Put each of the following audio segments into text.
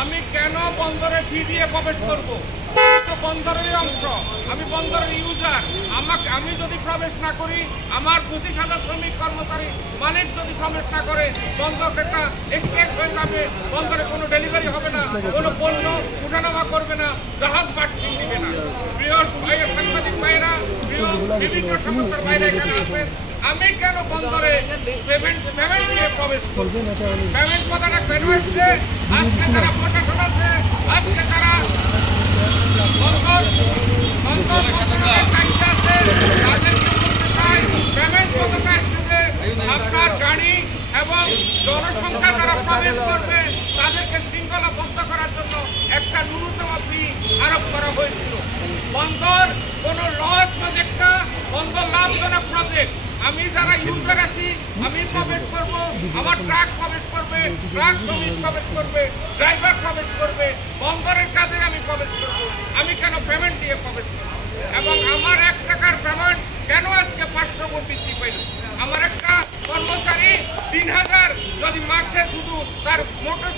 আমি কেন বন্দরে ফি দিয়ে প্রবেশ করব? তো বন্দরের অংশ, আমি বন্দরের ইউজার। আমি যদি প্রবেশ না করি, আমার 25,000 শ্রমিক কর্মচারী মালিক যদি প্রবেশ না করে, বন্দর একটা স্টেট হয়ে যাবে। বন্দরে কোনো ডেলিভারি হবে না, কোনো পণ্য উঠানামা করবে না, জাহাজ বাড়তি দিবে না। প্রিয় সাংবাদিক ভাইয়েরা, প্রিয় বিভিন্ন সংস্থার বাইরে এখানে আছেন, আমি কেন বন্দরে পেমেন্ট দিয়ে প্রবেশ করব? পেমেন্ট কথাটা কেন আসছে? আজকে তারা প্রশাসন আছে, আজকে তারা আপনার গাড়ি এবং জনসংখ্যা যারা প্রবেশ করবে তাদেরকে শৃঙ্খলাবদ্ধ করার জন্য একটা ন্যূনতম ফি আরোপ করা হয়েছিল। বন্দর কোনো লস প্রজেক্ট না, বন্দর লাভজনক প্রজেক্ট। আমি যারা ইউজার আছি, আমি প্রবেশ করব, আমার ট্রাক প্রবেশ করবে, ট্রাক শ্রমিক প্রবেশ করবে, ড্রাইভার প্রবেশ করবে, বন্দরের কাজে আমি প্রবেশ করব। আমি কেন পেমেন্ট দিয়ে প্রবেশ করব? এবং আমার 1 টাকার পেমেন্ট কেন আজকে 500 গুণ বৃদ্ধি পাইল? আমার একটা কর্মচারী 3,000 যদি মাসে শুধু তার মোটর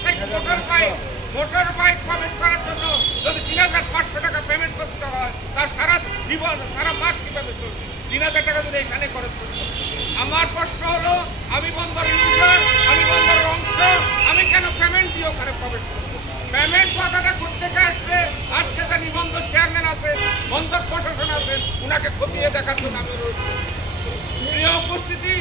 বাইক প্রবেশ করার জন্য যদি 3,500 টাকা পেমেন্ট করতে হয়, তার সারা জীবন সারা মাস কিভাবে চলবে? 3,000 টাকা যদি এখানে খরচ করতে হয়। আমার প্রশ্ন হলো, আমি বন্দরের ইউজার, আমি বন্দরের অংশ, আমি কেন পেমেন্ট দিয়ে ওখানে প্রবেশ করবো? পেমেন্ট কথাটা কোথেকে আসছে? আজকে যে নিবন্ধন চেয়ারম্যান আছেন, বন্দর প্রশাসন আছেন, উনাকে খতিয়ে দেখার জন্য আমি রয়েছি। প্রিয় উপস্থিতি।